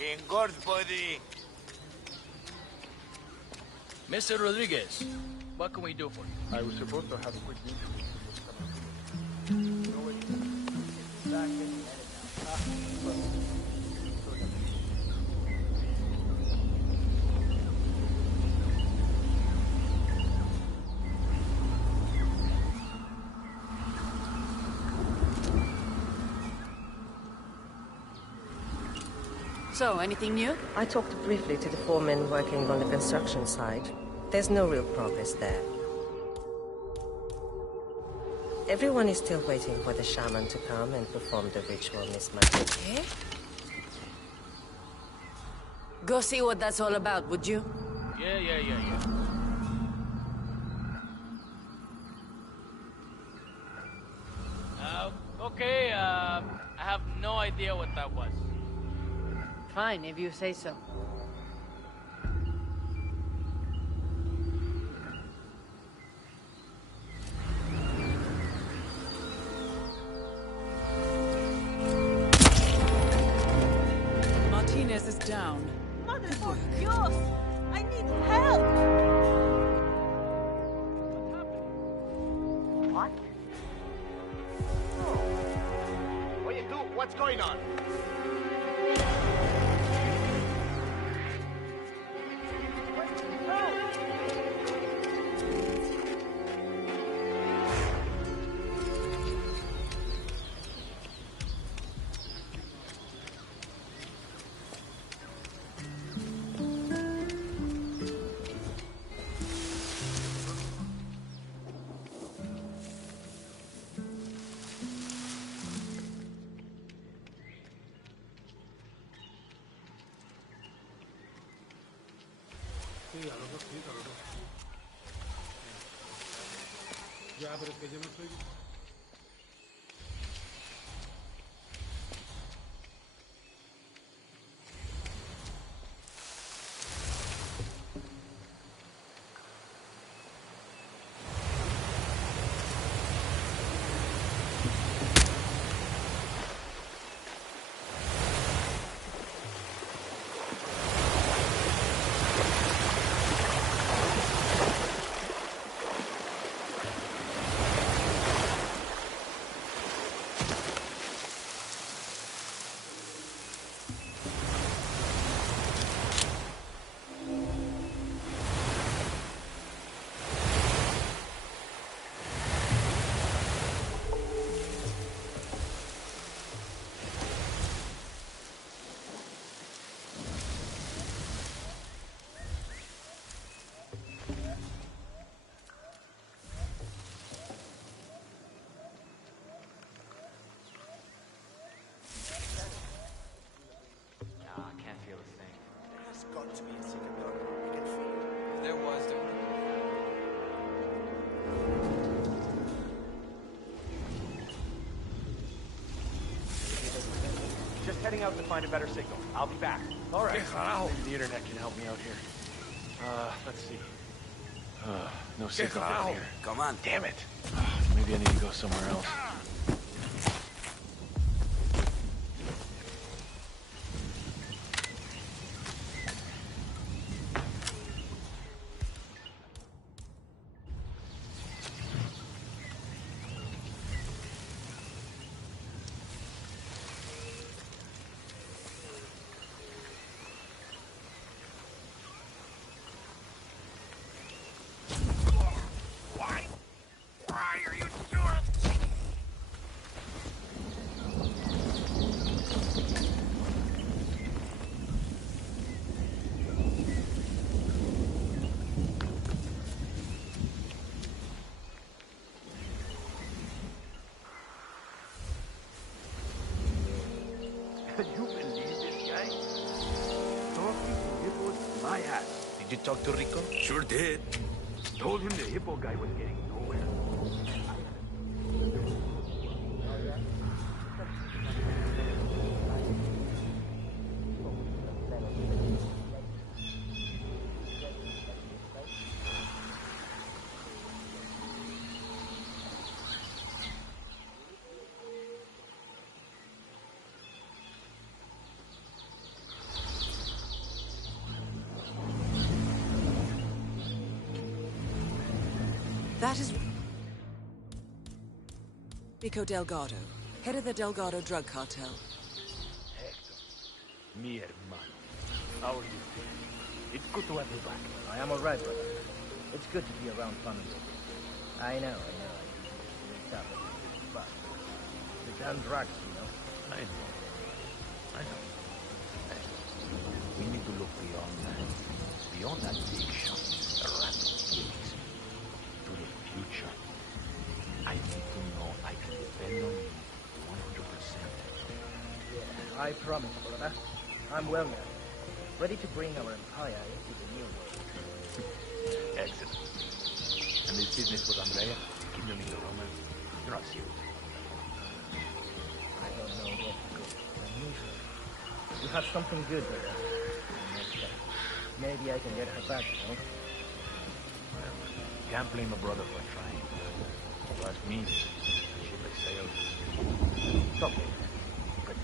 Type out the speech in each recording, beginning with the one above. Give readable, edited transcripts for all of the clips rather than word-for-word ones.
Engorged, buddy. Mr. Rodriguez, what can we do for you? I was supposed to have a quick meeting with So, anything new? I talked briefly to the foreman working on the construction site. There's no real progress there. Everyone is still waiting for the shaman to come and perform the ritual, Miss Martin. Eh? Go see what that's all about, would you? Yeah. Okay, I have no idea what that was. Fine, if you say so. Martinez is down. Mother of Dios! I need help! What? Oh. What you do? What's going on? Ya, pero es que yo no soy... Got to be a secret door. I can feel it. There was, Just heading out to find a better signal. I'll be back. All right. Maybe the internet can help me out here. Let's see. No signal down here. Come on. Damn it. Maybe I need to go somewhere else. Can you believe this guy? Talking to hippos, my ass. Did you talk to Rico? Sure did. Told him the hippo guy was getting nowhere. That is Rico Delgado, head of the Delgado drug cartel. Hector, mi hermano. How are you? It's good to have you back. I am alright, brother. It's good to be around family. I know. It's tough, but the damn drugs, you know. I know. We need to look beyond that. Beyond addiction, the rat race, to the future. I need to know I can depend on you 100%. Yeah, I promise, brother. I'm well now. Ready to bring our empire into the new world. Excellent. And this business with Andrea, keep them in the romance. You're not serious. I don't know what's good. Unusual. You have something good there. Maybe I can get her back, you know? Well, can't blame a brother for trying. Trust me, the ship has sailed. It's okay. Good.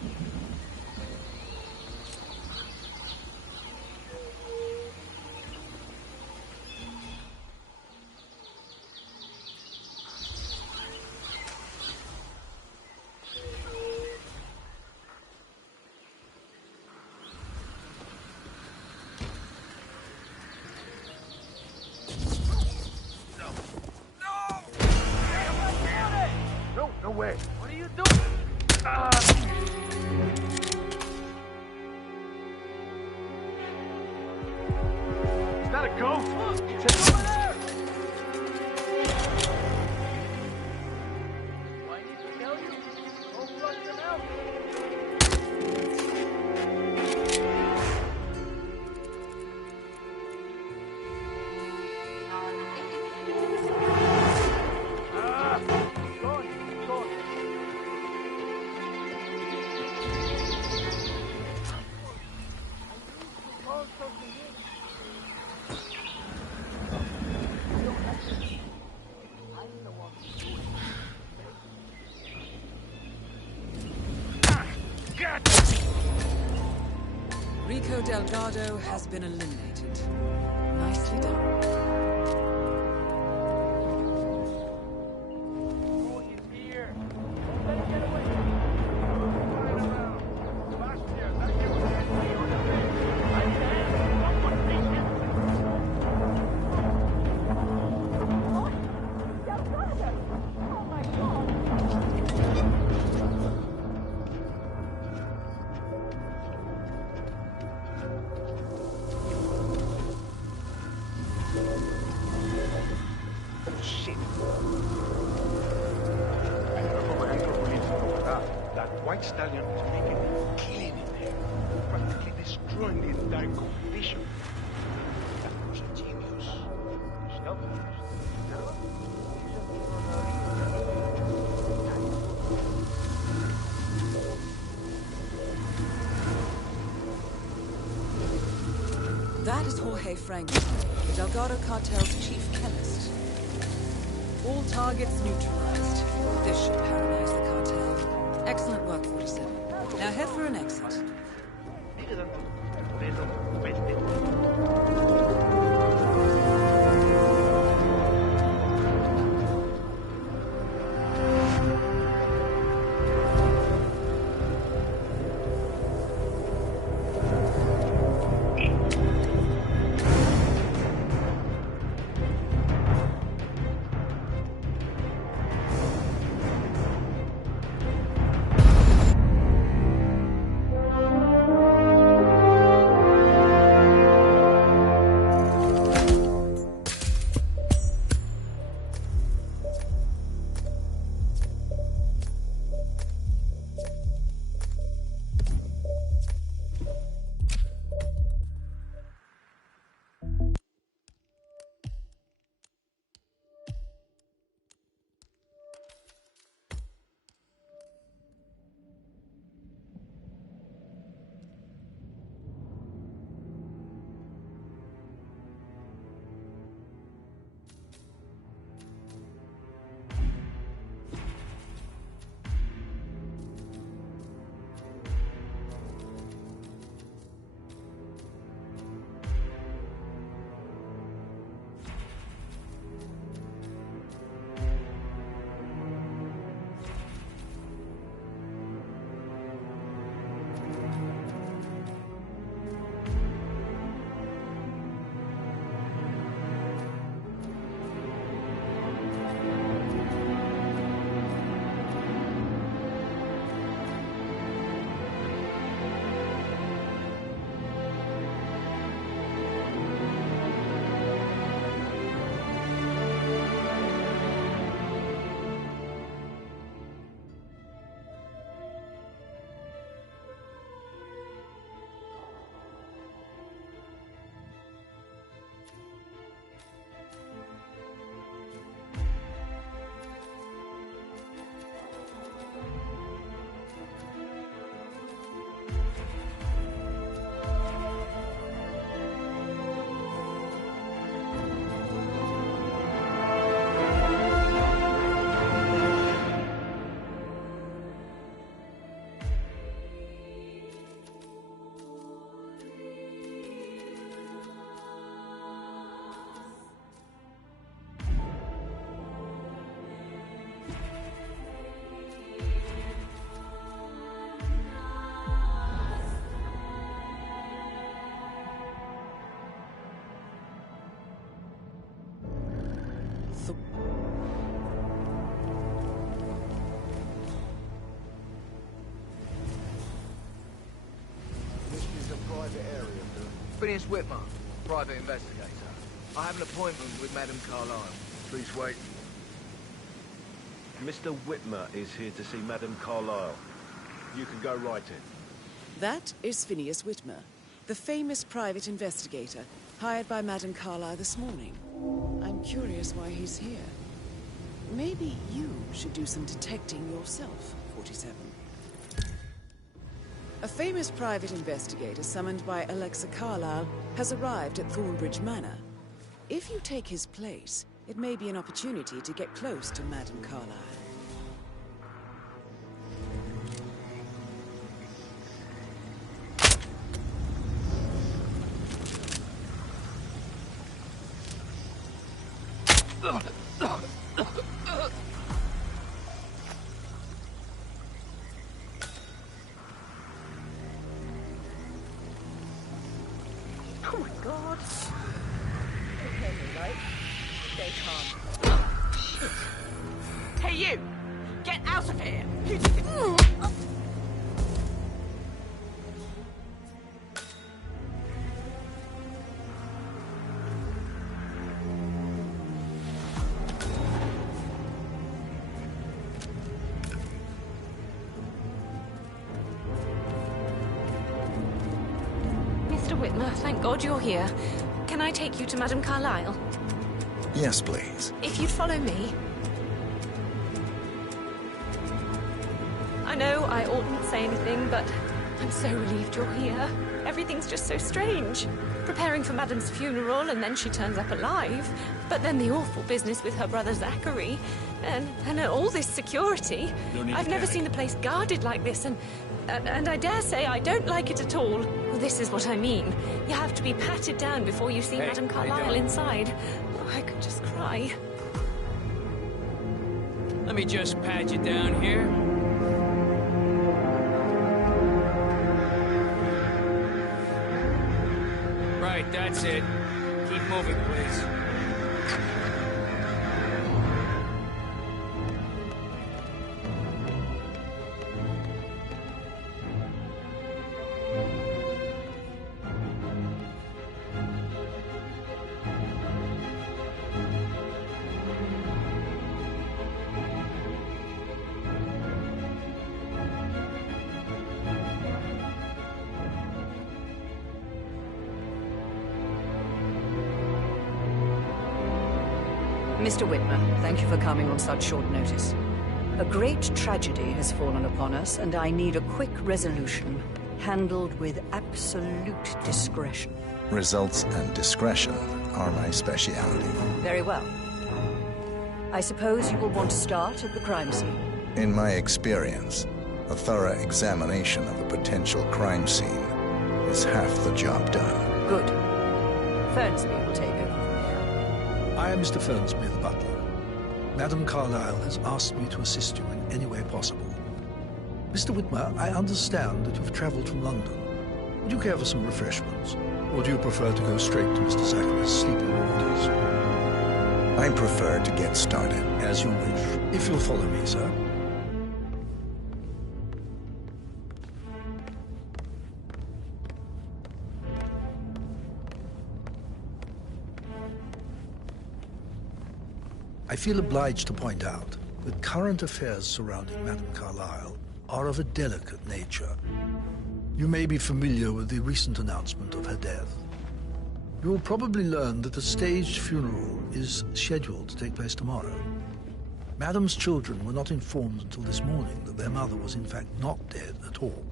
No way. What are you doing? Is that a ghost? Do I need to tell you? Don't flush them out. Rico Delgado has been eliminated. Nicely done. White Stallion is making a killing in there, practically destroying the entire competition. That was a genius. Stealth That is Jorge Franklin, the Delgado cartel's chief chemist. All targets neutralized. This should paralyze the cartel. Excellent work, 47. Now head for an exit. This is a private area, Phineas Whitmer, private investigator. I have an appointment with Madame Carlyle. Please wait. Mr. Whitmer is here to see Madame Carlyle. You can go right in. That is Phineas Whitmer, the famous private investigator hired by Madame Carlyle this morning. I'm curious why he's here. Maybe you should do some detecting yourself, 47. A famous private investigator summoned by Alexa Carlyle has arrived at Thornbridge Manor. If you take his place, it may be an opportunity to get close to Madame Carlyle. Oh my god. Okay, right? Stay calm. Hey you! Get out of here! Mr. Whitmer, thank God you're here. Can I take you to Madame Carlyle? Yes, please. If you'd follow me. I know I oughtn't say anything, but I'm so relieved you're here. Everything's just so strange. Preparing for Madame's funeral, and then she turns up alive. But then the awful business with her brother Zachary, and all this security. I've never seen the place guarded like this, and I dare say I don't like it at all. Well, this is what I mean. You have to be patted down before you see Madame Carlyle inside. Oh, I could just cry. Let me just pat you down here. Right, that's it. Keep moving, please. Mr. Whitmer, thank you for coming on such short notice. A great tragedy has fallen upon us, and I need a quick resolution, handled with absolute discretion. Results and discretion are my speciality. Very well. I suppose you will want to start at the crime scene. In my experience, a thorough examination of a potential crime scene is half the job done. Good. Fernsby will take over. I am Mr. Fernsby, the butler. Madame Carlyle has asked me to assist you in any way possible. Mr. Whitmer, I understand that you've traveled from London. Would you care for some refreshments? Or do you prefer to go straight to Mr. Zachary's sleeping quarters? I prefer to get started. As you wish. If you'll follow me, sir. I feel obliged to point out that current affairs surrounding Madame Carlyle are of a delicate nature. You may be familiar with the recent announcement of her death. You will probably learn that a staged funeral is scheduled to take place tomorrow. Madame's children were not informed until this morning that their mother was in fact not dead at all.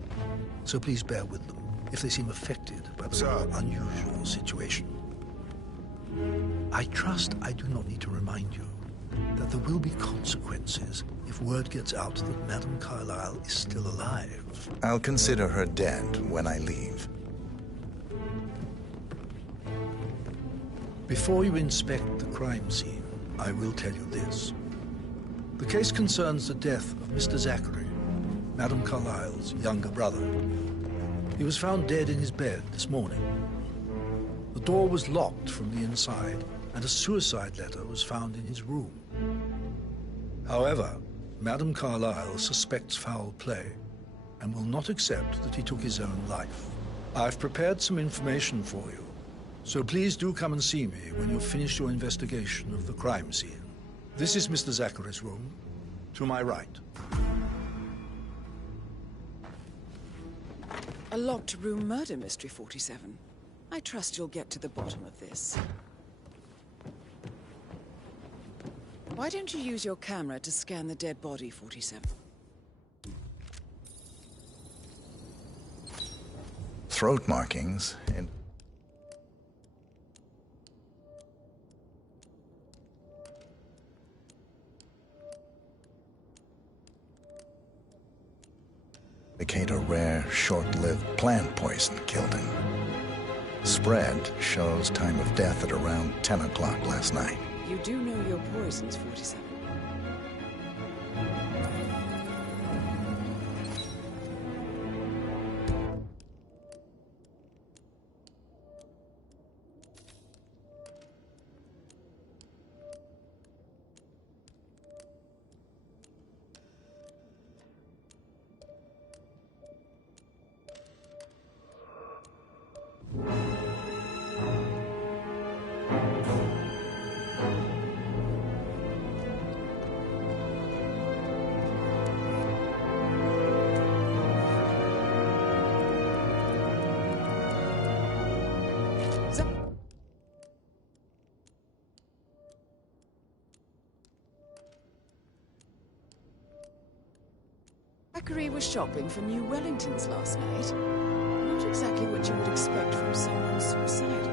So please bear with them if they seem affected by the unusual situation. I trust I do not need to remind you that there will be consequences if word gets out that Madame Carlyle is still alive. I'll consider her dead when I leave. Before you inspect the crime scene, I will tell you this. The case concerns the death of Mr. Zachary, Madame Carlyle's younger brother. He was found dead in his bed this morning. The door was locked from the inside, and a suicide letter was found in his room. However, Madame Carlyle suspects foul play and will not accept that he took his own life. I've prepared some information for you, so please do come and see me when you've finished your investigation of the crime scene. This is Mr. Zachary's room, to my right. A locked room murder mystery, 47. I trust you'll get to the bottom of this. Why don't you use your camera to scan the dead body, 47? Throat markings and indicate a rare, short-lived plant poison killed him. Spread shows time of death at around 10 o'clock last night. You do know your poisons, 47. Zachary was shopping for new Wellingtons last night. Not exactly what you would expect from someone suicidal.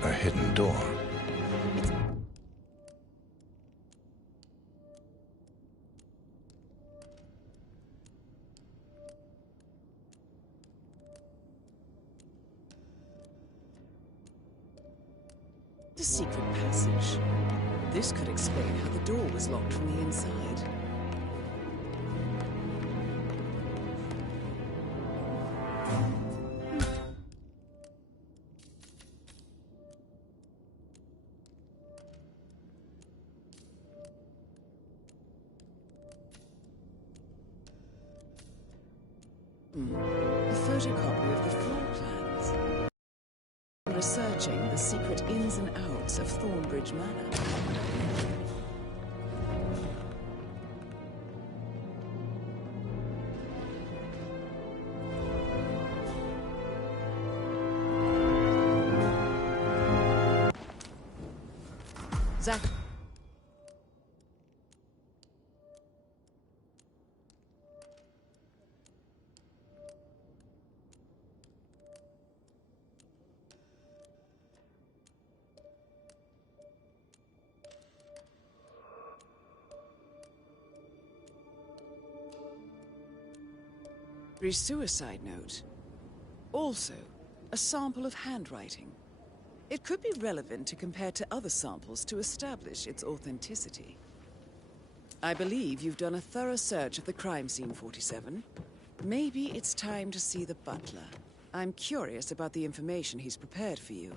A hidden door. The secret passage. This could explain how the door was locked from the inside. A photocopy of the floor plans. Researching the secret ins and outs of Thornbridge Manor. Zach. Suicide note. Also, a sample of handwriting. It could be relevant to compare to other samples to establish its authenticity. I believe you've done a thorough search of the crime scene, 47. Maybe it's time to see the butler. I'm curious about the information he's prepared for you.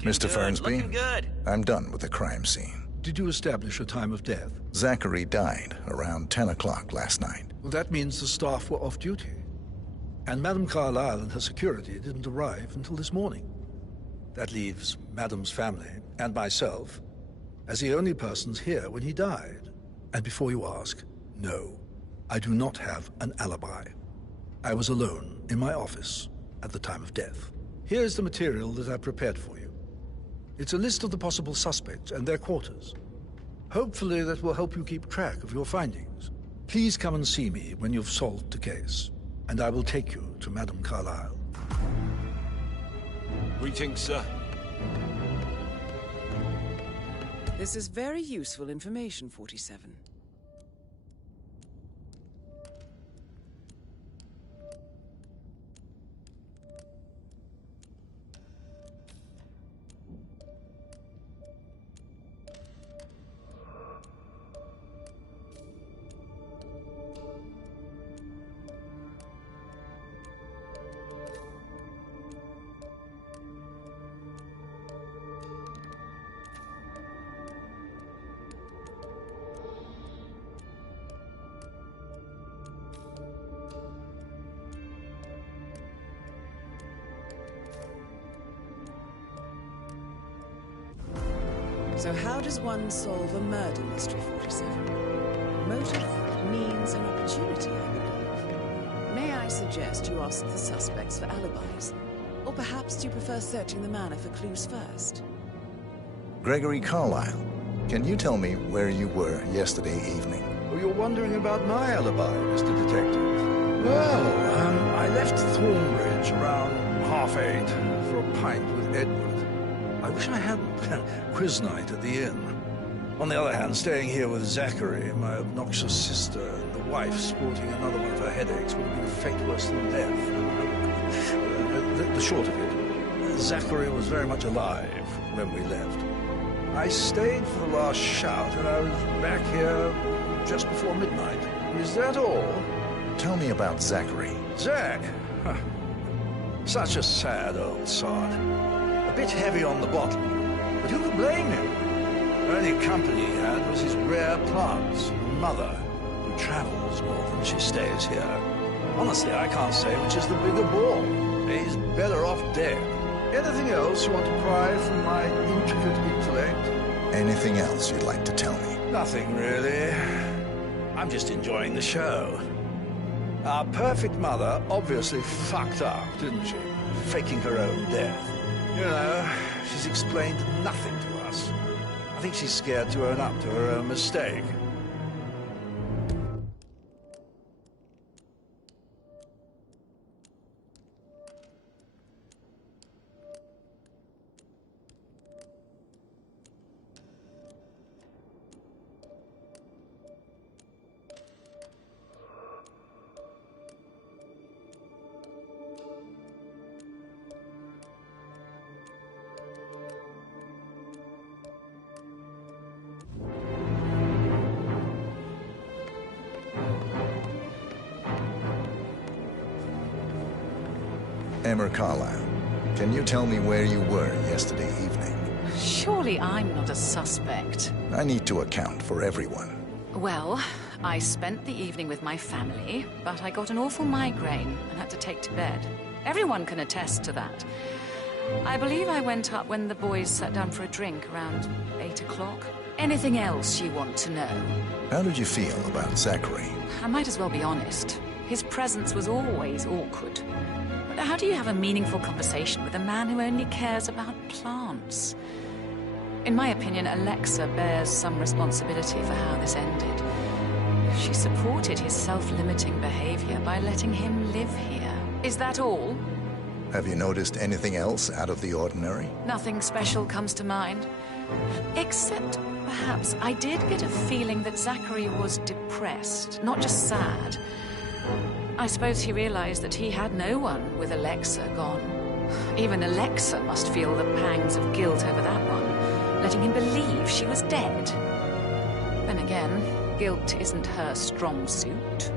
Mr. Fernsby, I'm done with the crime scene. Did you establish a time of death? Zachary died around 10 o'clock last night. Well, that means the staff were off duty. And Madame Carlyle and her security didn't arrive until this morning. That leaves Madame's family and myself as the only persons here when he died. And before you ask, no, I do not have an alibi. I was alone in my office at the time of death. Here's the material that I prepared for you. It's a list of the possible suspects and their quarters. Hopefully that will help you keep track of your findings. Please come and see me when you've solved the case, and I will take you to Madame Carlyle. Greetings, sir. This is very useful information, 47. So how does one solve a murder mystery, 47? Motive, means, and opportunity, I believe. May I suggest you ask the suspects for alibis? Or perhaps do you prefer searching the manor for clues first? Gregory Carlyle, can you tell me where you were yesterday evening? Oh, you're wondering about my alibi, Mr. Detective. Well, I left Thornbridge around 8:30 for a pint with Edward. I wish I hadn't. Quiz night at the inn. On the other hand, staying here with Zachary, my obnoxious sister, and the wife sporting another one of her headaches would have been a fate worse than death. The short of it, Zachary was very much alive when we left. I stayed for the last shout, and I was back here just before midnight. Is that all? Tell me about Zachary. Zach? Huh. Such a sad old sod. A bit heavy on the bottle, but who could blame him? The only company he had was his rare plants, mother, who travels more than she stays here. Honestly, I can't say which is the bigger bore. He's better off dead. Anything else you want to pry from my intricate intellect? Anything else you'd like to tell me? Nothing, really. I'm just enjoying the show. Our perfect mother obviously fucked up, didn't she? Faking her own death. You know, she's explained nothing to us. I think she's scared to own up to her own mistake. Emma Carlyle, can you tell me where you were yesterday evening? Surely I'm not a suspect. I need to account for everyone. Well, I spent the evening with my family, but I got an awful migraine and had to take to bed. Everyone can attest to that. I believe I went up when the boys sat down for a drink around 8 o'clock. Anything else you want to know? How did you feel about Zachary? I might as well be honest. His presence was always awkward. How do you have a meaningful conversation with a man who only cares about plants? In my opinion, Alexa bears some responsibility for how this ended. She supported his self-limiting behavior by letting him live here. Is that all? Have you noticed anything else out of the ordinary? Nothing special comes to mind. Except, perhaps, I did get a feeling that Zachary was depressed, not just sad. I suppose he realized that he had no one with Alexa gone. Even Alexa must feel the pangs of guilt over that one, letting him believe she was dead. Then again, guilt isn't her strong suit.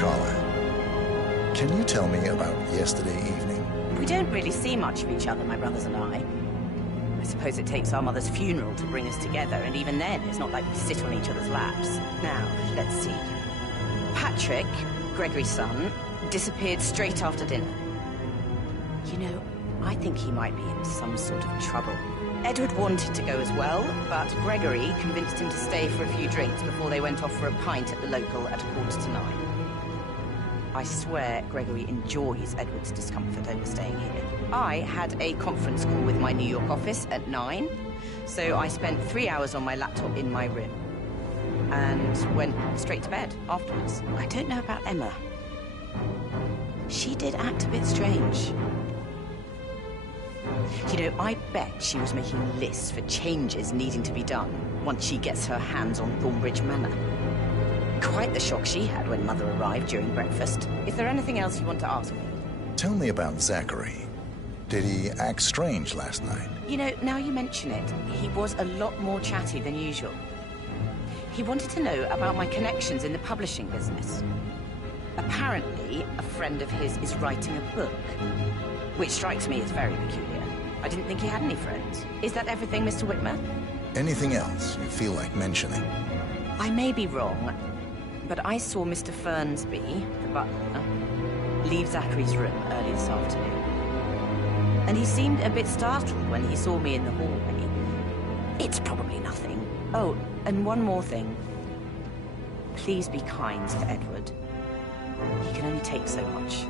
Carlyle. Can you tell me about yesterday evening? We don't really see much of each other, my brothers and I. I suppose it takes our mother's funeral to bring us together, and even then, it's not like we sit on each other's laps. Now, let's see. Patrick, Gregory's son, disappeared straight after dinner. You know, I think he might be in some sort of trouble. Edward wanted to go as well, but Gregory convinced him to stay for a few drinks before they went off for a pint at the local at 9:15. I swear Gregory enjoys Edward's discomfort over staying here. I had a conference call with my New York office at 9, so I spent 3 hours on my laptop in my room and went straight to bed afterwards. I don't know about Emma. She did act a bit strange. You know, I bet she was making lists for changes needing to be done once she gets her hands on Thornbridge Manor. Quite the shock she had when Mother arrived during breakfast. Is there anything else you want to ask me? Tell me about Zachary. Did he act strange last night? You know, now you mention it, he was a lot more chatty than usual. He wanted to know about my connections in the publishing business. Apparently, a friend of his is writing a book, which strikes me as very peculiar. I didn't think he had any friends. Is that everything, Mr. Whitmer? Anything else you feel like mentioning? I may be wrong, but I saw Mr. Fernsby, the butler, leave Zachary's room early this afternoon. And he seemed a bit startled when he saw me in the hallway. It's probably nothing. Oh, and one more thing. Please be kind to Edward. He can only take so much.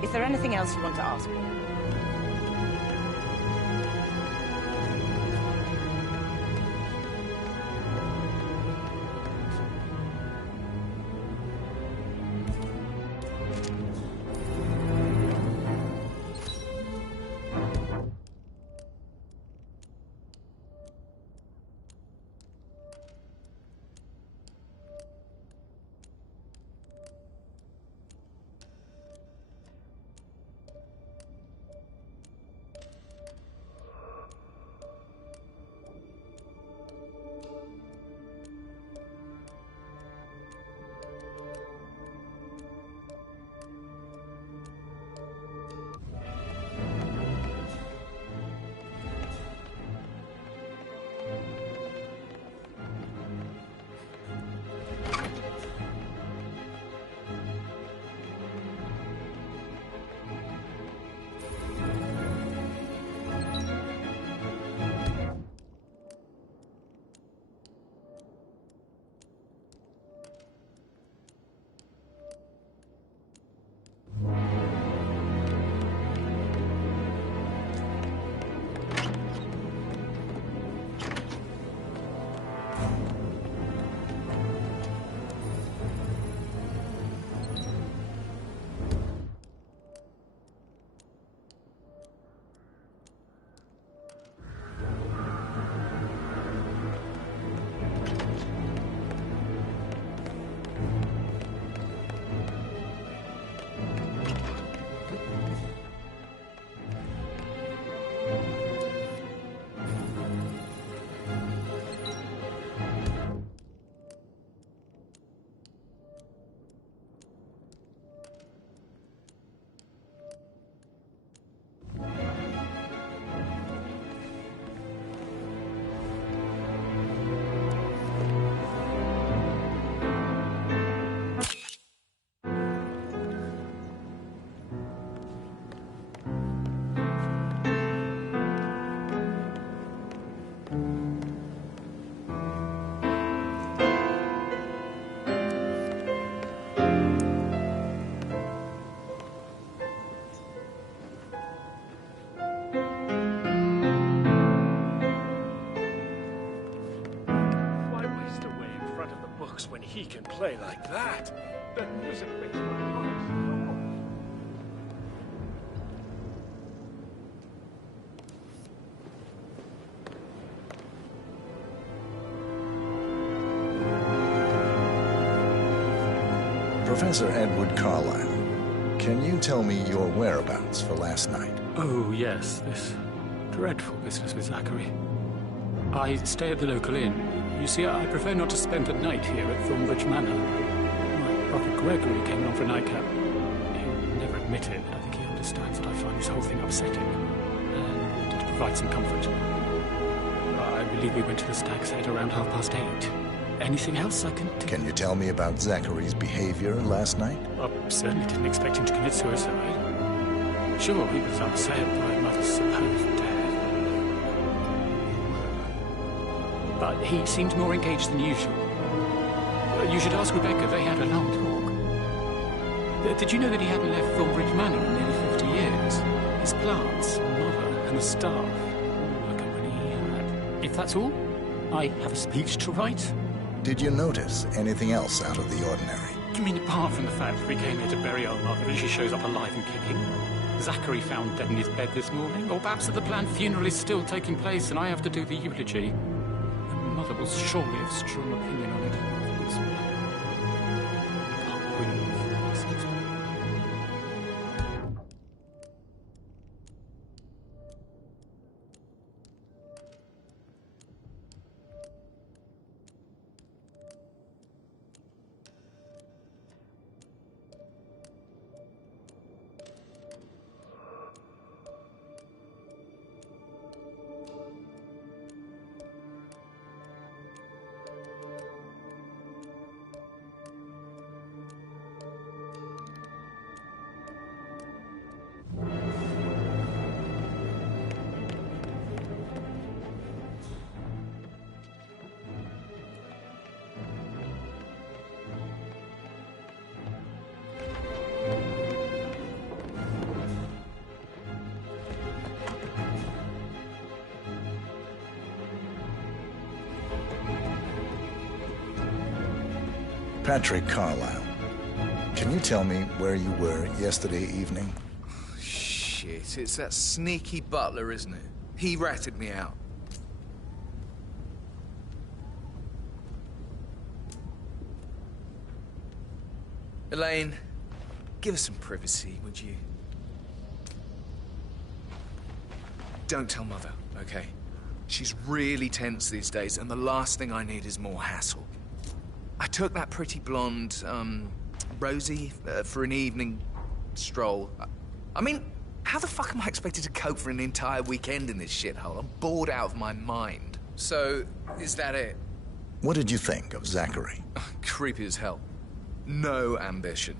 Is there anything else you want to ask me? he can play like that. The music makes my Professor Edward Carlyle, can you tell me your whereabouts for last night? Oh, yes, this dreadful business with Zachary. I stay at the local inn. You see, I prefer not to spend the night here at Thornbridge Manor. My brother Gregory came along for a nightcap. He'll never admit it, but I think he understands that I find this whole thing upsetting, and wanted to provide some comfort. I believe we went to the Stag's Head around 8:30. Anything else I can do? Can you tell me about Zachary's behavior last night? I certainly didn't expect him to commit suicide. Sure, he was upset by Mother's supposed death. But he seemed more engaged than usual. You should ask Rebecca. They had a long talk. Did you know that he hadn't left Thornbridge Manor in nearly 50 years? His plants, Mother, and the staff, all the company he had. If that's all, I have a speech to write. Did you notice anything else out of the ordinary? You mean apart from the fact that we came here to bury our mother and she shows up alive and kicking? Zachary found dead in his bed this morning? Or perhaps that the planned funeral is still taking place and I have to do the eulogy? Mother will surely have strong opinion on it. I can't win this. Patrick Carlyle, can you tell me where you were yesterday evening? Shit, it's that sneaky butler, isn't it? He ratted me out. Elaine, give us some privacy, would you? Don't tell Mother, okay? She's really tense these days, and the last thing I need is more hassle. I took that pretty blonde, Rosie, for an evening stroll. I mean, how the fuck am I expected to cope for an entire weekend in this shithole? I'm bored out of my mind. So, is that it? What did you think of Zachary? Creepy as hell. No ambition.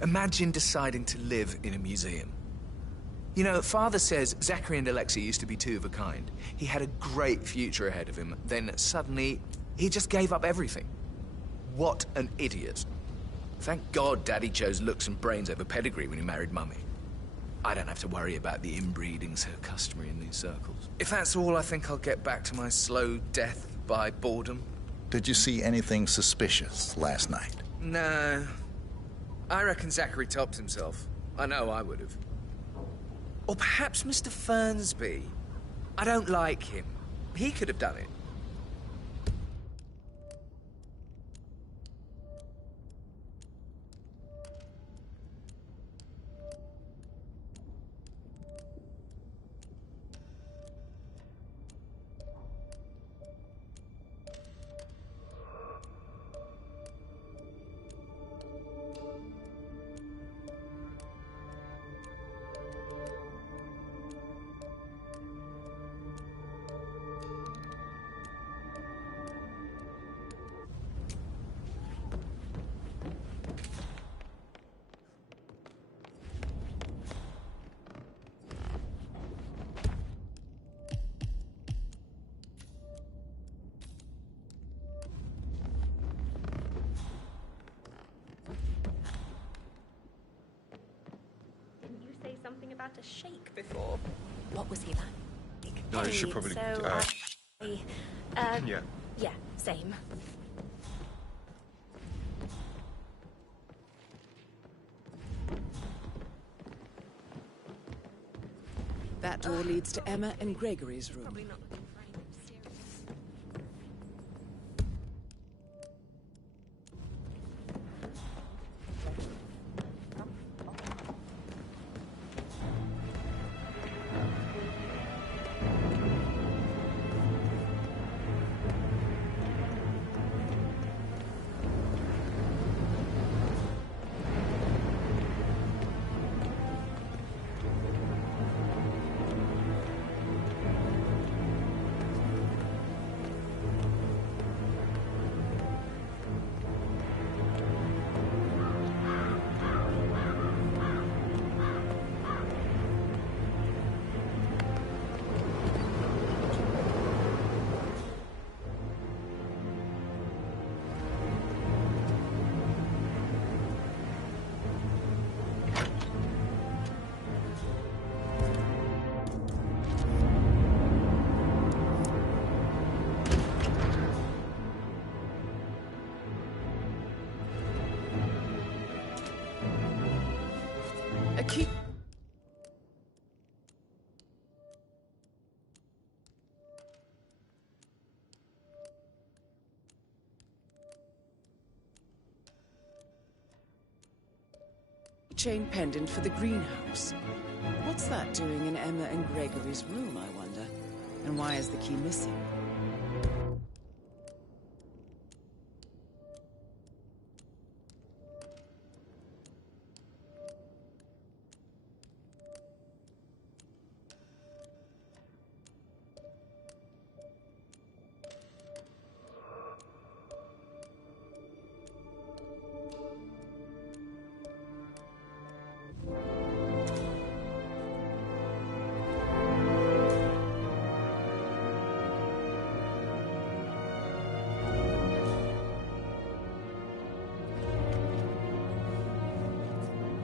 Imagine deciding to live in a museum. You know, Father says Zachary and Alexia used to be two of a kind. He had a great future ahead of him, then suddenly, he just gave up everything. What an idiot. Thank God Daddy chose looks and brains over pedigree when he married Mummy. I don't have to worry about the inbreeding so customary in these circles. If that's all, I think I'll get back to my slow death by boredom. Did you see anything suspicious last night? No. I reckon Zachary topped himself. I know I would have. Or perhaps Mr. Fernsby. I don't like him. He could have done it. Something about a shake before. What was he like? No, you should probably. Yeah. Yeah. Yeah, same. That door leads to Emma and Gregory's room. A key. Chain pendant for the greenhouse. What's that doing in Emma and Gregory's room, I wonder? And why is the key missing?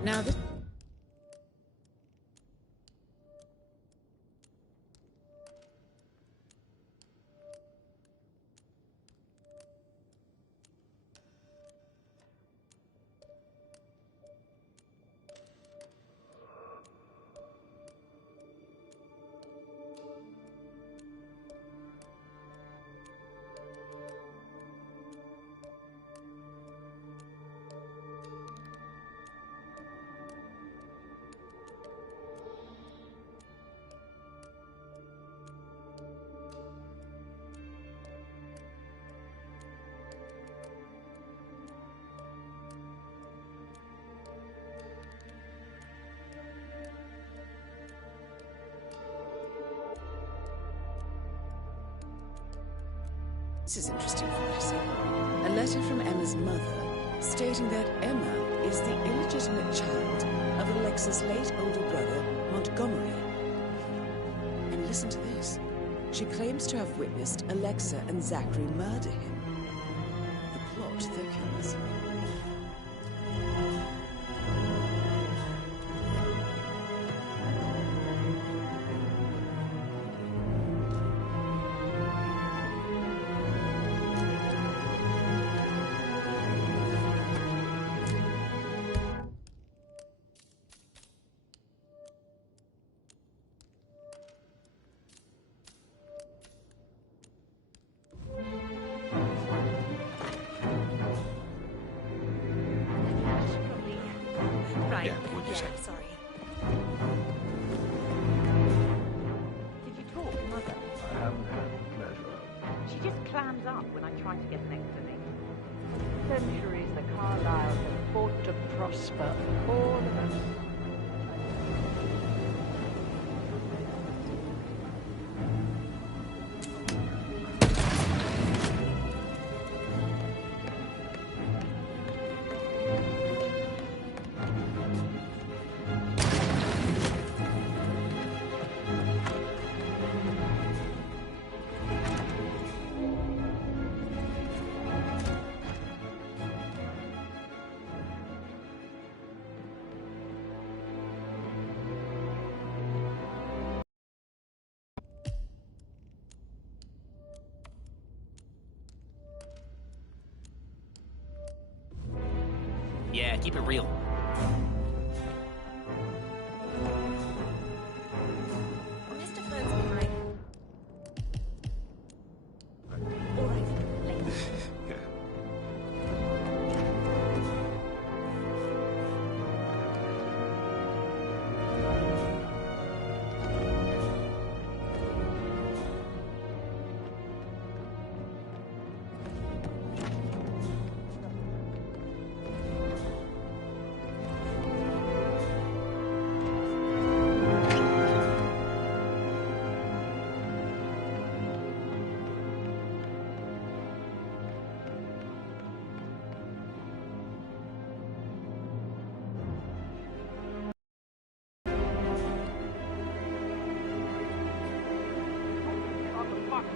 Now this... This is interesting for what I see. A letter from Emma's mother stating that Emma is the illegitimate child of Alexa's late older brother, Montgomery. And listen to this. She claims to have witnessed Alexa and Zachary murder him. The plot thickens. Yeah, what'd you say? Sorry. Did you talk to Mother? I haven't had the pleasure. She just clams up when I try to get an explanation. Centuries the Carlyles have fought to prosper, all of us. Yeah, keep it real.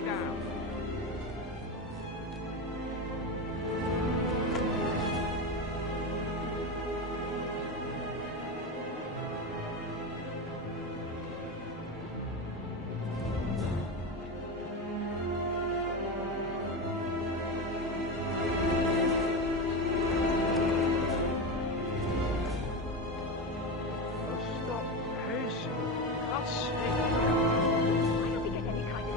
down. Stop pacing. God's sake. Why don't we get any kind of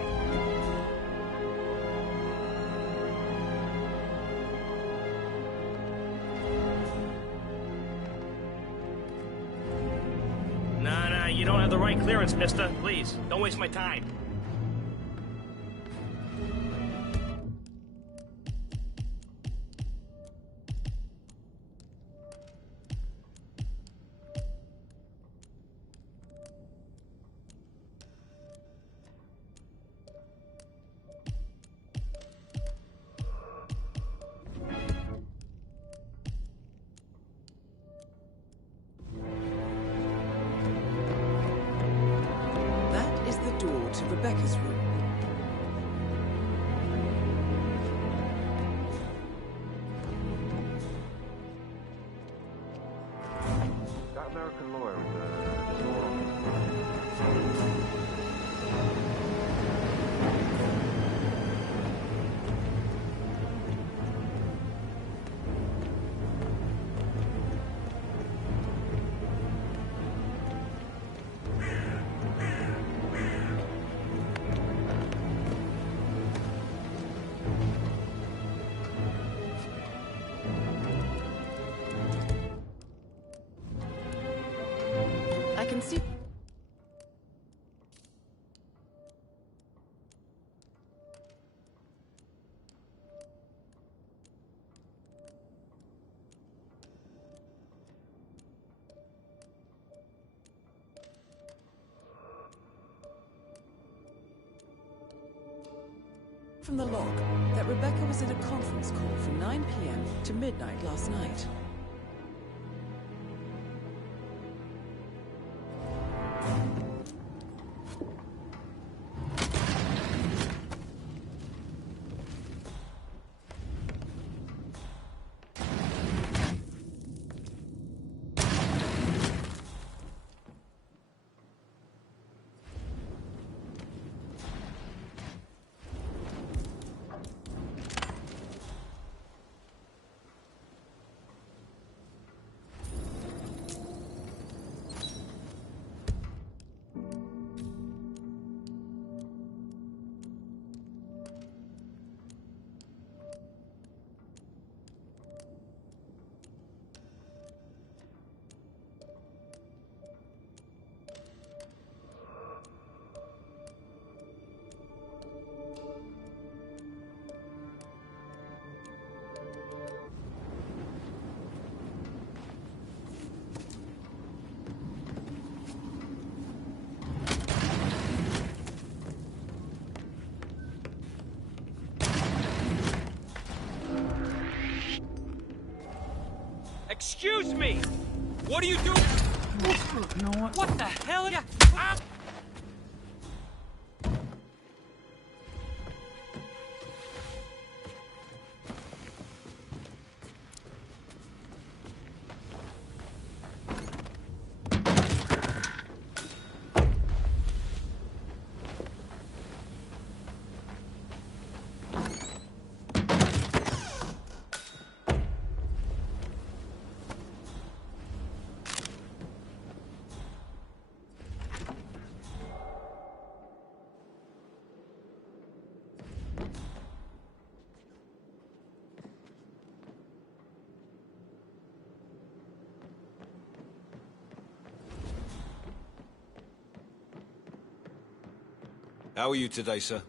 Nah, you don't have the right clearance, mister. Please, don't waste my time. That is the door to Rebecca's room. That American lawyer with the door on his I can see. From the log that Rebecca was in a conference call from 9 p.m. to midnight last night. Excuse me! What are you doing? You know what? What the hell? Yeah. How are you today, sir?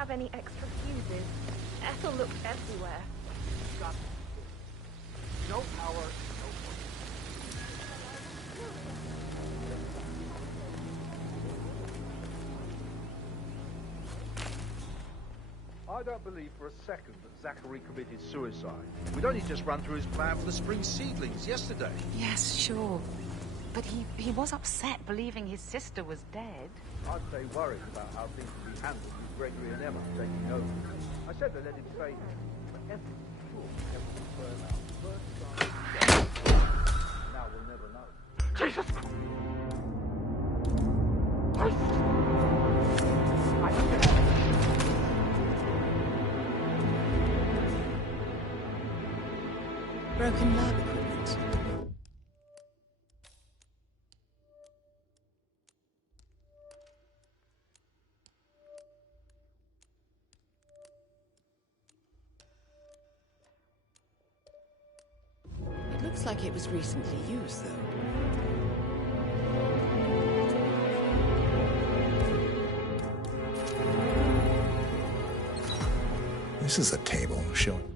have any extra fuses. Ethel looked everywhere. Got no power, no focus. I don't believe for a second that Zachary committed suicide. We'd only just run through his plan for the spring seedlings yesterday. Yes, sure. But he was upset believing his sister was dead. I'd say worried about how things would be handled with Gregory and Emma taking over. I said to let him say that, but Ethel sure Emma would burn out first time. Now we'll never know. Jesus! Broken lab equipment. It looks like it was recently used, though. This is a table showing.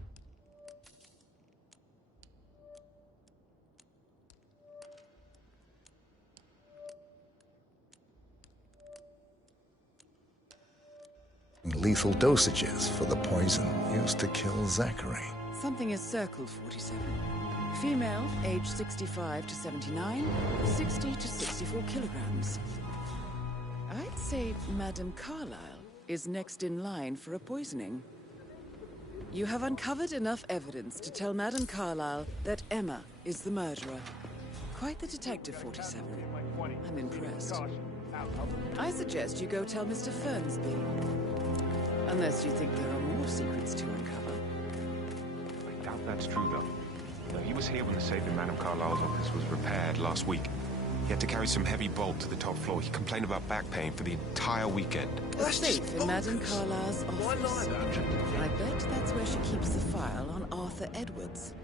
Lethal dosages for the poison used to kill Zachary. Something is circled 47. Female, age 65 to 79, 60 to 64 kilograms. I'd say Madame Carlyle is next in line for a poisoning. You have uncovered enough evidence to tell Madame Carlyle that Emma is the murderer. Quite the detective, 47. I'm impressed. I suggest you go tell Mr. Fernsby. Unless you think there are more secrets to uncover. I doubt that's true, though. He was here when the safe in Madame Carlyle's office was repaired last week. He had to carry some heavy bolt to the top floor. He complained about back pain for the entire weekend. A safe in Madame Carlyle's office. I bet that's where she keeps the file on Arthur Edwards.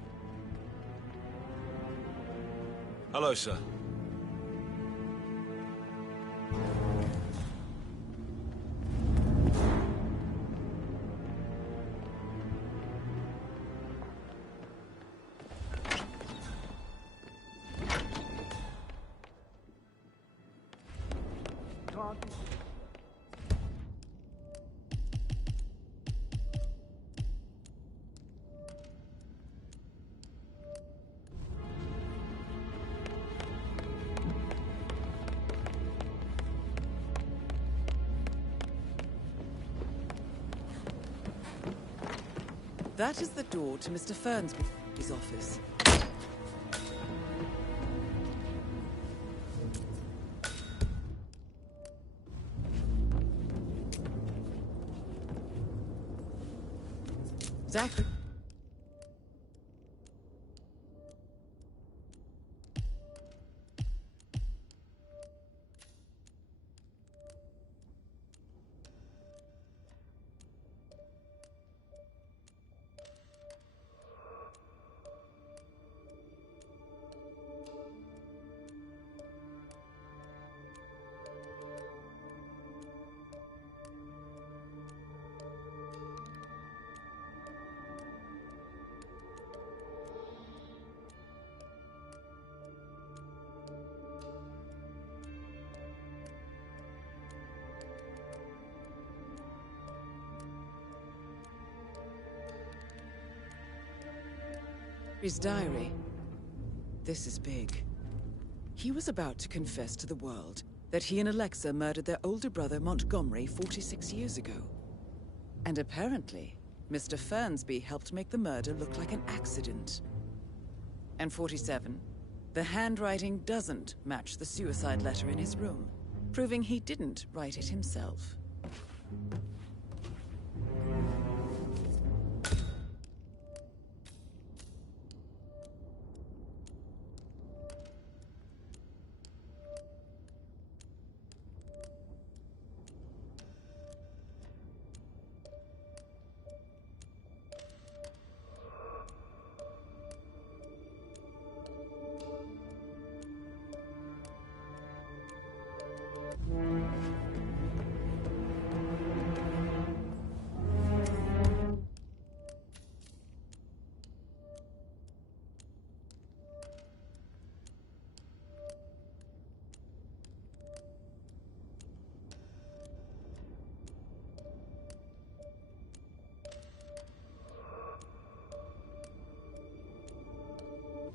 Hello, sir. That is the door to Mr. Fernsby's office. Zachary. His diary. This is big. He was about to confess to the world that he and Alexa murdered their older brother Montgomery 46 years ago. And apparently, Mr. Fernsby helped make the murder look like an accident. And 47, the handwriting doesn't match the suicide letter in his room, proving he didn't write it himself.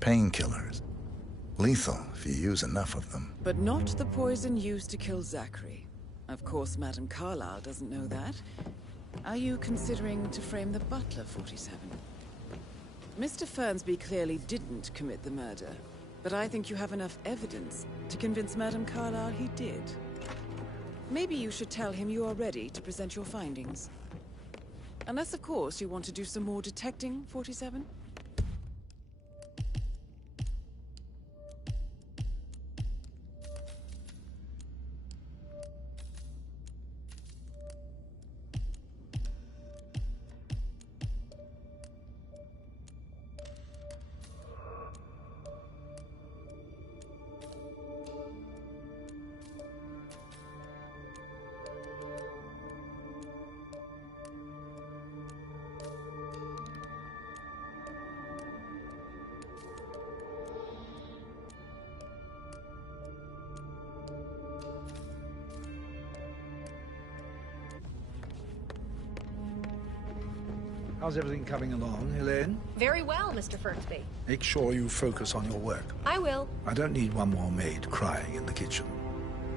painkillers. Lethal if you use enough of them. But not the poison used to kill Zachary. Of course, Madame Carlyle doesn't know that. Are you considering to frame the butler, 47? Mr. Fernsby clearly didn't commit the murder, but I think you have enough evidence to convince Madame Carlyle he did. Maybe you should tell him you are ready to present your findings. Unless, of course, you want to do some more detecting, 47? How's everything coming along, Helene? Very well, Mr. Fernsby. Make sure you focus on your work. I will. I don't need one more maid crying in the kitchen.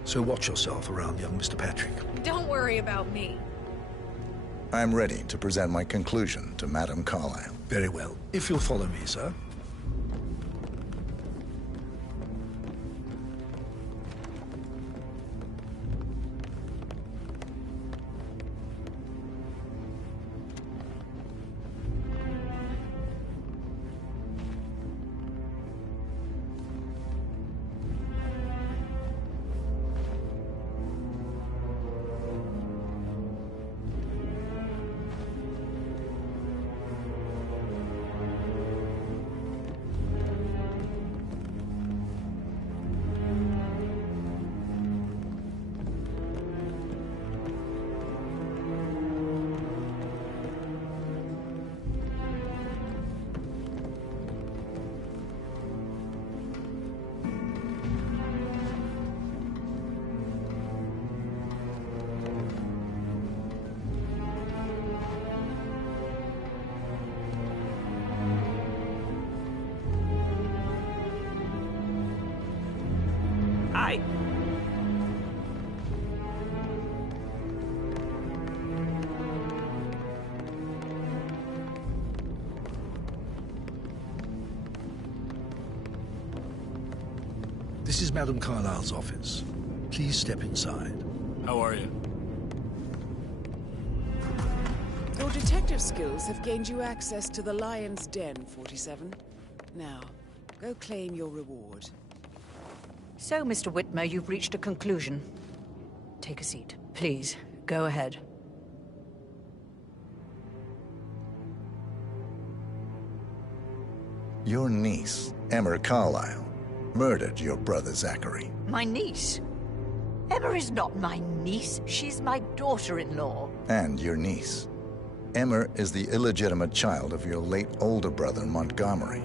So watch yourself around young Mr. Patrick. Don't worry about me. I'm ready to present my conclusion to Madame Carlyle. Very well. If you'll follow me, sir. Hi. This is Madame Carlyle's office. Please step inside. How are you? Your detective skills have gained you access to the Lion's Den, 47. Now, go claim your reward. So, Mr. Whitmer, you've reached a conclusion. Take a seat. Please, go ahead. Your niece, Emma Carlyle, murdered your brother Zachary. My niece? Emma is not my niece. She's my daughter-in-law. And your niece. Emma is the illegitimate child of your late older brother Montgomery,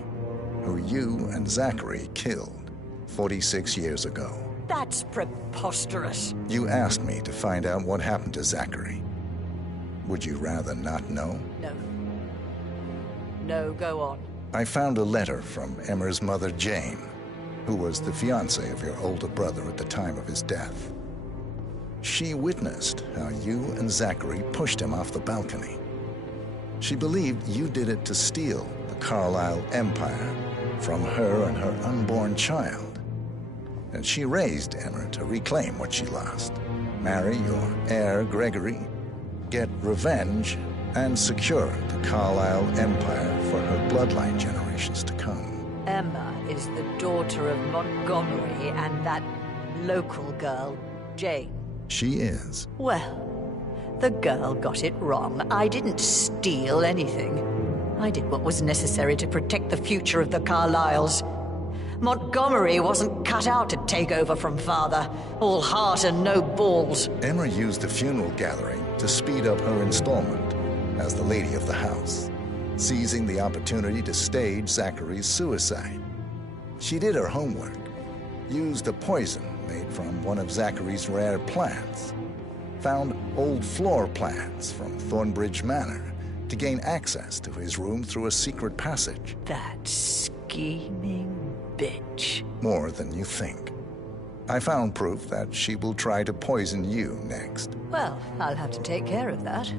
who you and Zachary killed 46 years ago. That's preposterous. You asked me to find out what happened to Zachary. Would you rather not know? No. No, go on. I found a letter from Emma's mother, Jane, who was the fiancée of your older brother at the time of his death. She witnessed how you and Zachary pushed him off the balcony. She believed you did it to steal the Carlyle empire from her and her unborn child. And she raised Emma to reclaim what she lost, marry your heir Gregory, get revenge, and secure the Carlyle empire for her bloodline generations to come. Emma is the daughter of Montgomery and that local girl, Jane. She is. Well, the girl got it wrong. I didn't steal anything. I did what was necessary to protect the future of the Carlyles. Montgomery wasn't cut out to take over from father. All heart and no balls. Emma used the funeral gathering to speed up her installment as the lady of the house, seizing the opportunity to stage Zachary's suicide. She did her homework, used a poison made from one of Zachary's rare plants, found old floor plans from Thornbridge Manor to gain access to his room through a secret passage. That scheming bitch. More than you think. I found proof that she will try to poison you next. Well, I'll have to take care of that.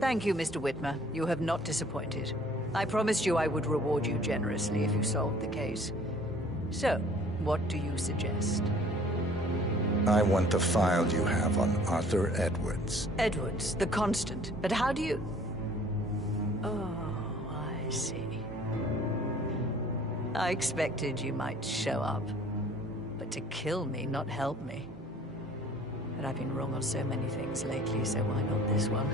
Thank you, Mr. Whitmer. You have not disappointed. I promised you I would reward you generously if you solved the case. So, what do you suggest? I want the file you have on Arthur Edwards. Edwards, the Constant. But how do you... Oh, I see. I expected you might show up. But to kill me, not help me. But I've been wrong on so many things lately, so why not this one?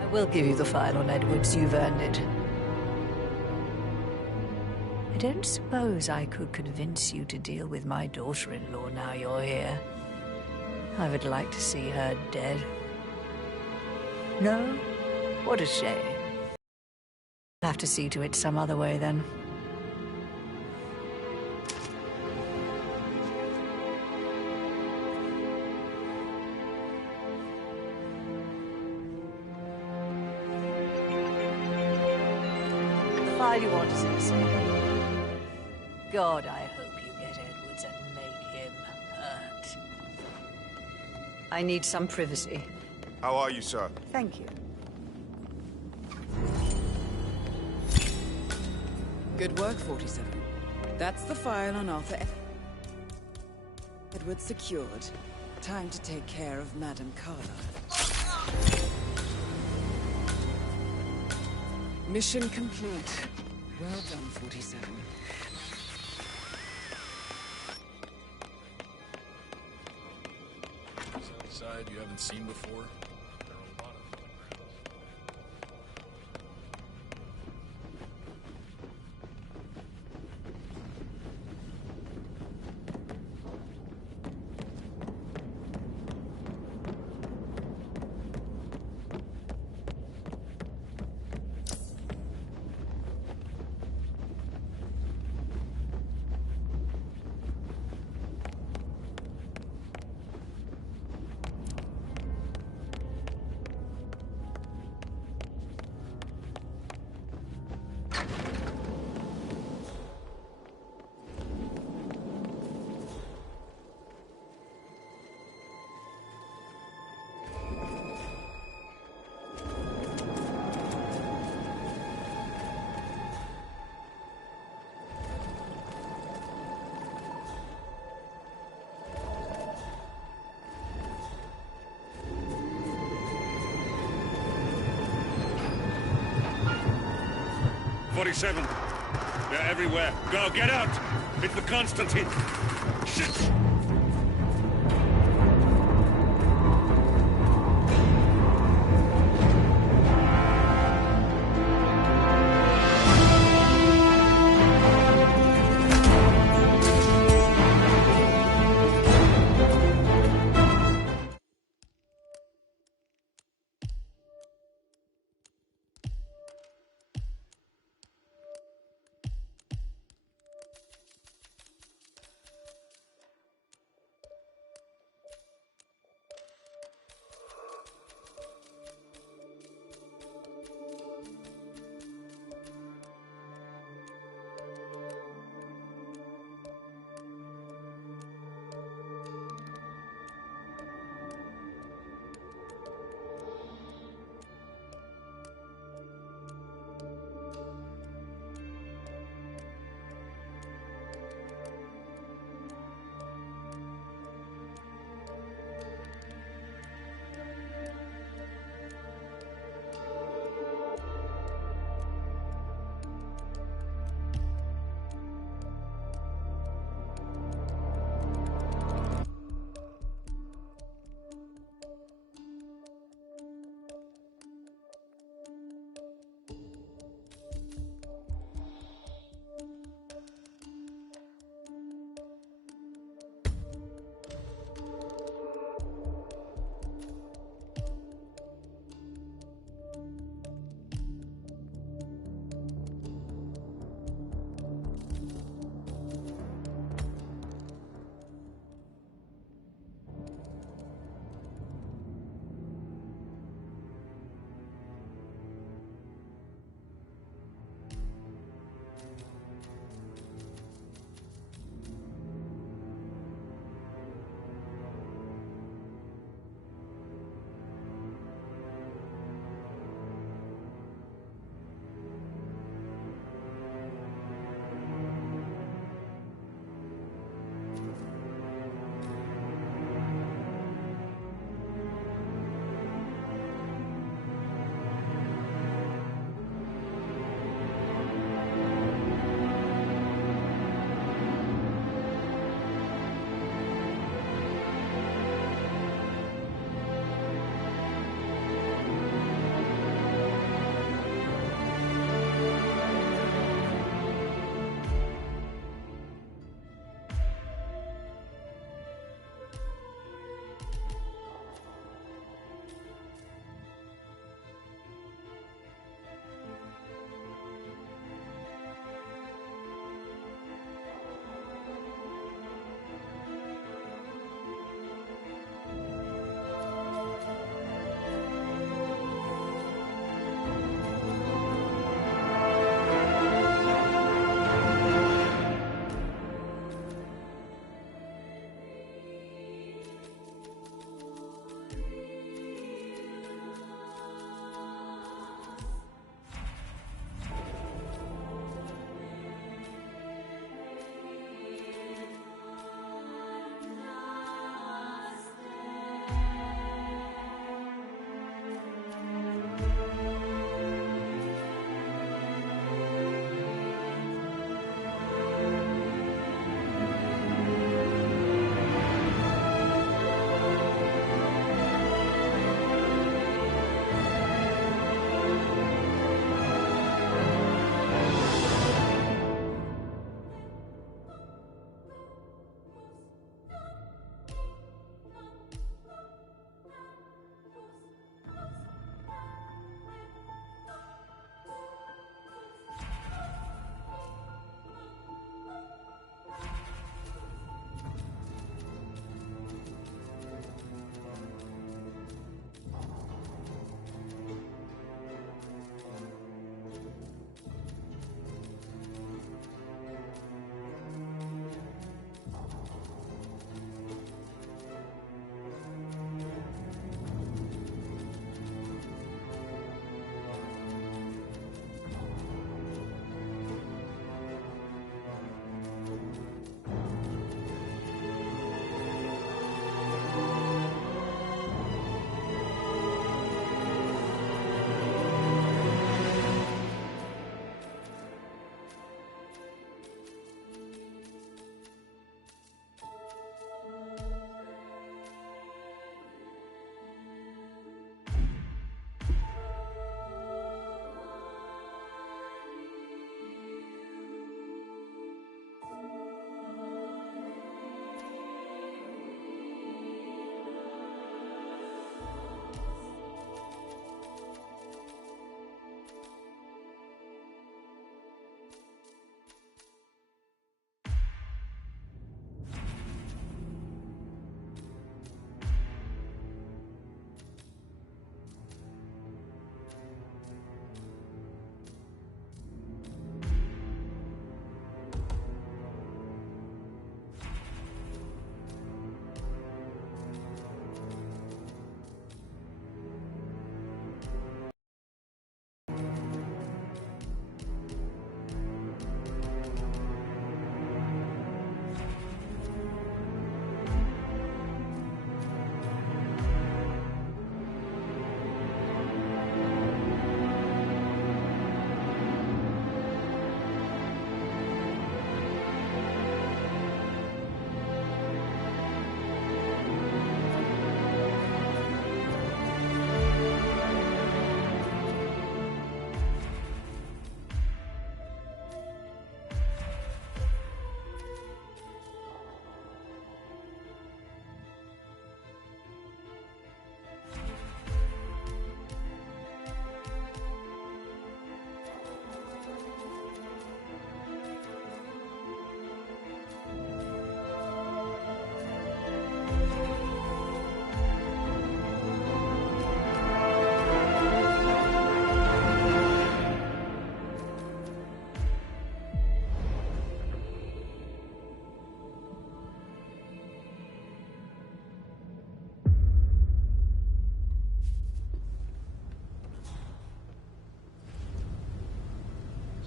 I will give you the file on Edwards. You've earned it. I don't suppose I could convince you to deal with my daughter-in-law now you're here. I would like to see her dead. No? What a shame. I'll have to see to it some other way, then. The file you want is in the safe. God, I hope you get Edwards and make him hurt. I need some privacy. How are you, sir? Thank you. Good work, 47. That's the file on Arthur Edwards secured. Time to take care of Madame Carla. Mission complete. Well done, 47. Outside you haven't seen before. .47. They're everywhere. Go, get out! It's the Constantine. Shit!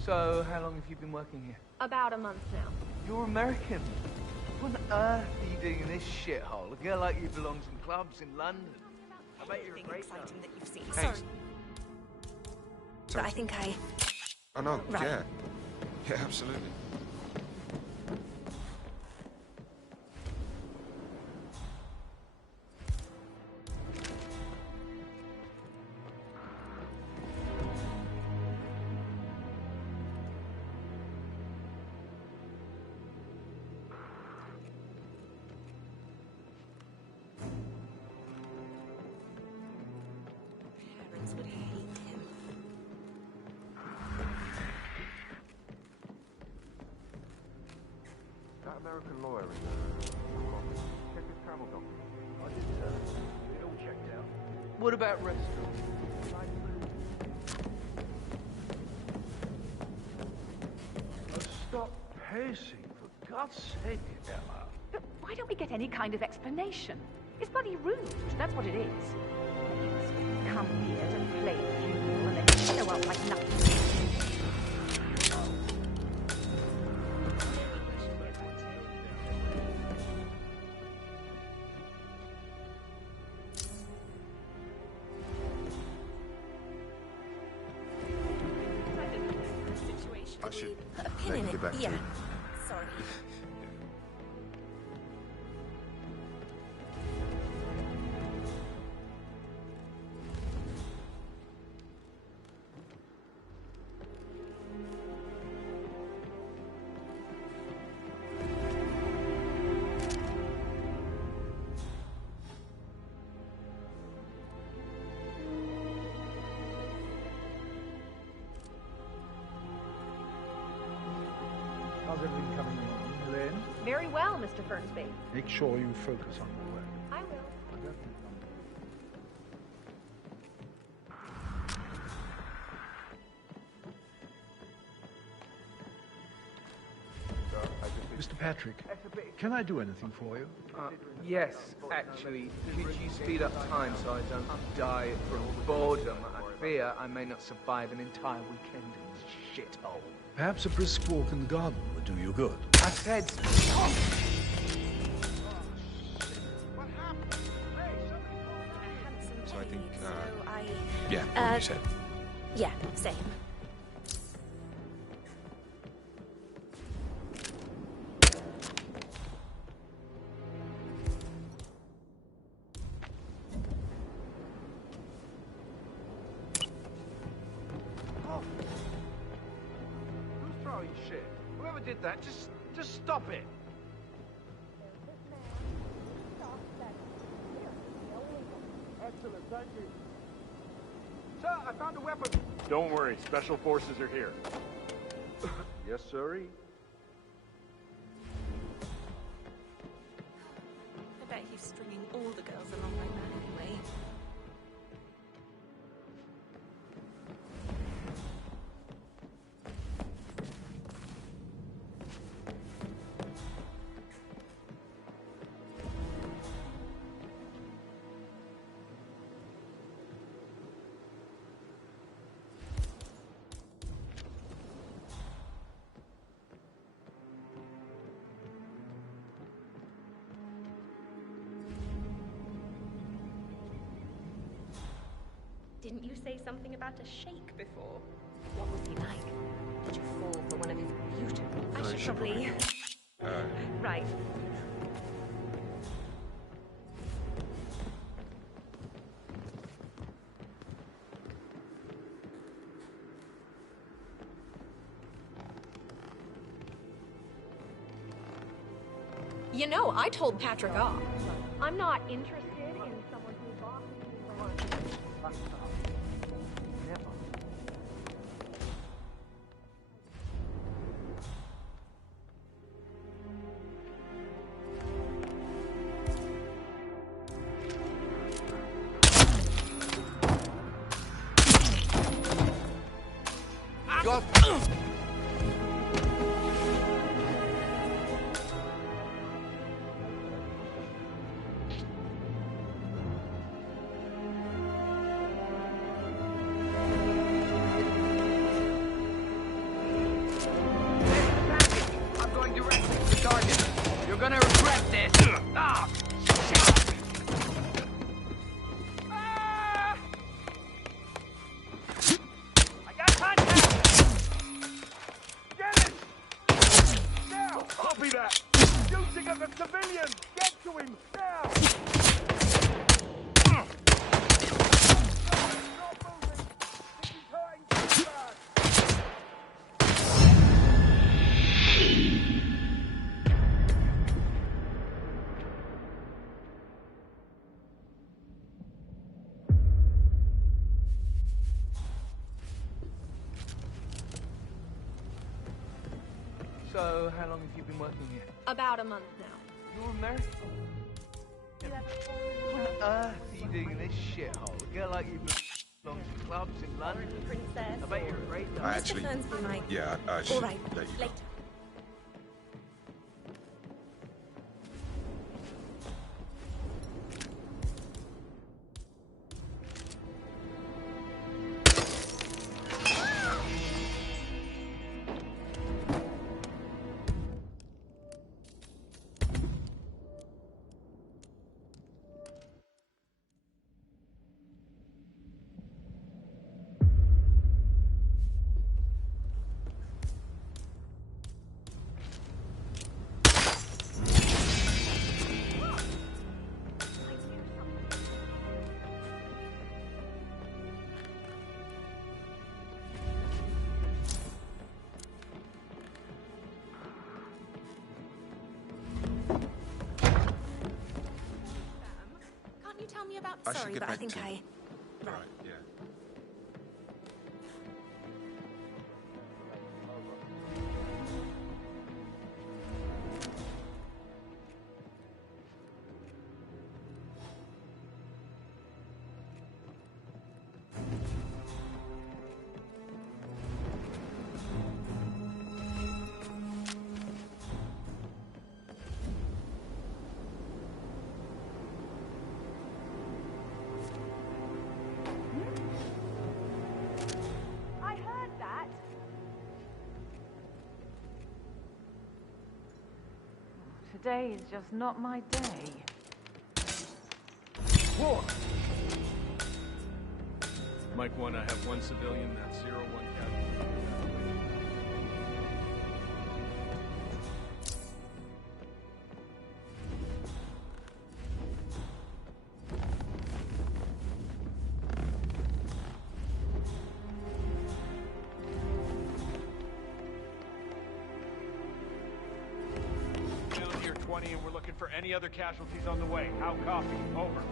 So, how long have you been working here? About a month now. You're American. What on earth are you doing in this shithole? A girl like you belongs in clubs in London. I bet you're a great exciting that you've seen. Hey. But I think I... Oh, no, Right. yeah. Yeah, absolutely. Parents would hate him. That American lawyer in the office. Check his travel documents. I did, sir. It all checked out. What about restaurants? Oh, stop pacing, for God's sake, Emma. But why don't we get any kind of explanation? It's bloody rude, that's what it is. You must come here to play funeral and then show up like nothing. I should Put a pin in it. get back to Yeah. you. Sorry. How's everything coming along, Elaine? Very well, Mr. Fernsby. Make sure you focus on your work. I will. Mr. Patrick, can I do anything for you? Yes, actually. Could you speed up time so I don't die from boredom? I fear I may not survive an entire weekend in this shithole. Perhaps a brisk walk in the garden would do you good. I said... So I think, So I... yeah, what you said. Yeah, same. Who's throwing shit? Whoever did that, just stop it. Excellent, thank you. Sir, I found a weapon. Don't worry, special forces are here. Yes, sirree. I bet he's stringing all the girls along like that anyway. Didn't you say something about a sheik before? What was he like? Did you fall for one of his beautiful... I should probably... Right. You know, I told Patrick off. I'm not interested in someone who bosses me. God. So, how long have you been working here? About a month now. You're American? What on earth are you doing in this shithole? A girl like you belongs to clubs in London. Princess. I bet you're a great I actually... Yeah, I should let you go. Sorry, but I think I... Right, yeah. Today is just not my day. War! Mike 1, I have 1 civilian, that's 0-1 casualty. And we're looking for any other casualties on the way. How copy? Over.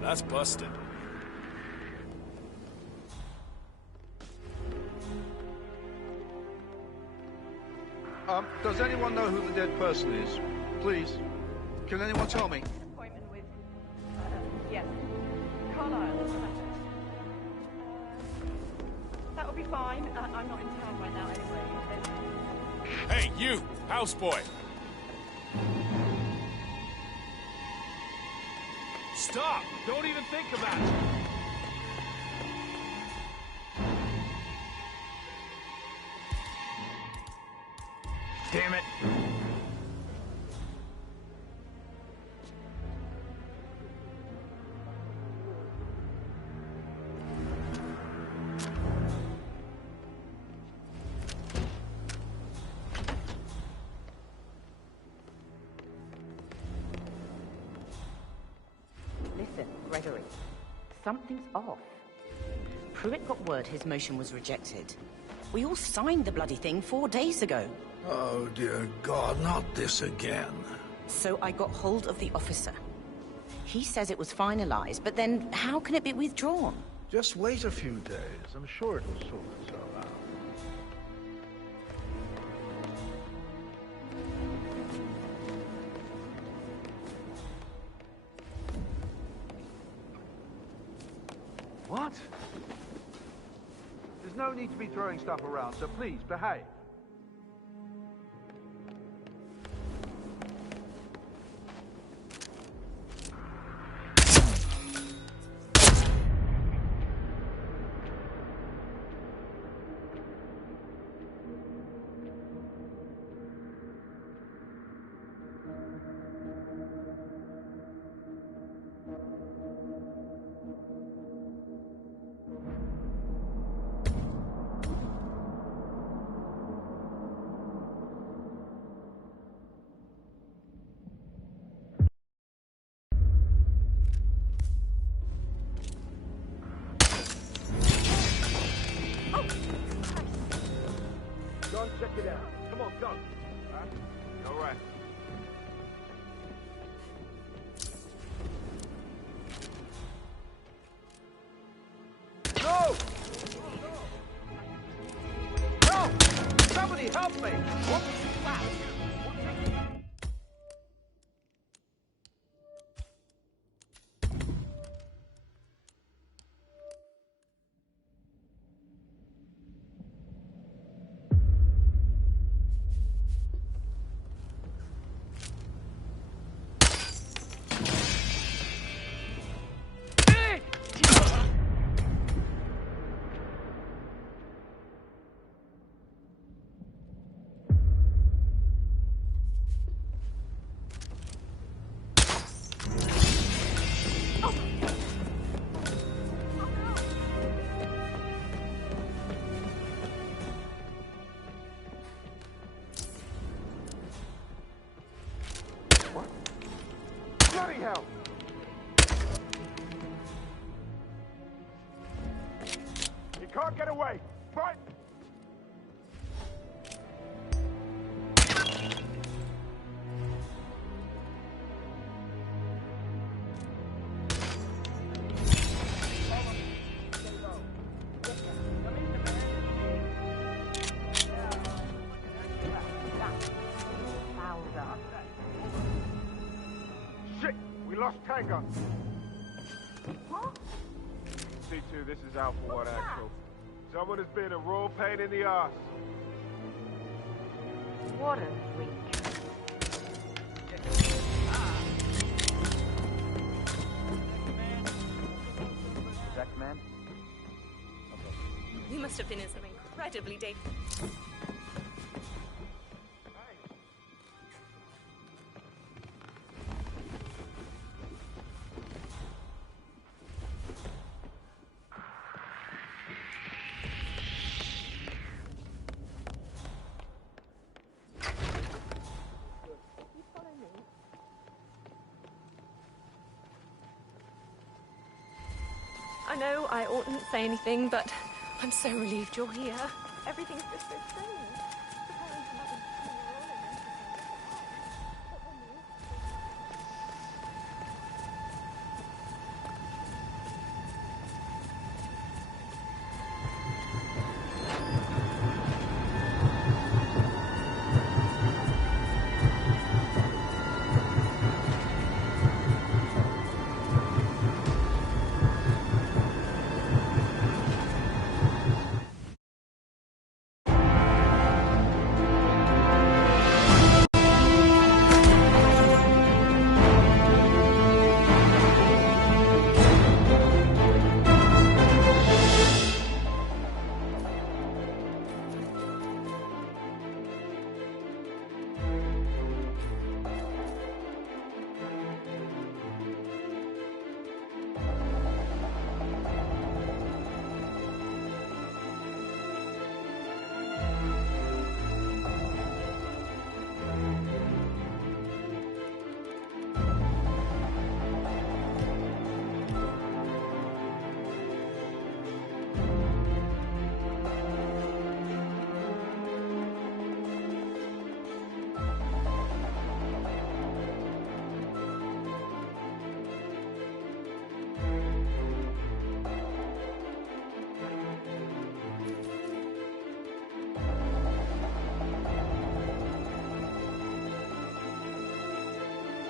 That's busted. Does anyone know who the dead person is? Please. Can anyone tell me? Appointment with... yes. Carlisle. That would be fine. I'm not in town right now anyway. Hey, you! Houseboy! Stop! Don't even think about it! Damn it! Listen, Gregory. Something's off. Pruitt got word his motion was rejected. We all signed the bloody thing 4 days ago. Oh, dear God, not this again. So I got hold of the officer. He says it was finalized, but then how can it be withdrawn? Just wait a few days. I'm sure it'll sort itself out. What? There's no need to be throwing stuff around, so please, behave. Check it out. Come on, go. All right. No! Bloody hell! He can't get away! Fight! Shit! We lost Tango! Huh? C2, this is Alpha 1 Actual. Someone has been a raw pain in the ass. What a freak. Zach, man? You must have been in some incredibly dangerous... I know I oughtn't say anything, but I'm so relieved you're here. Everything's just so strange.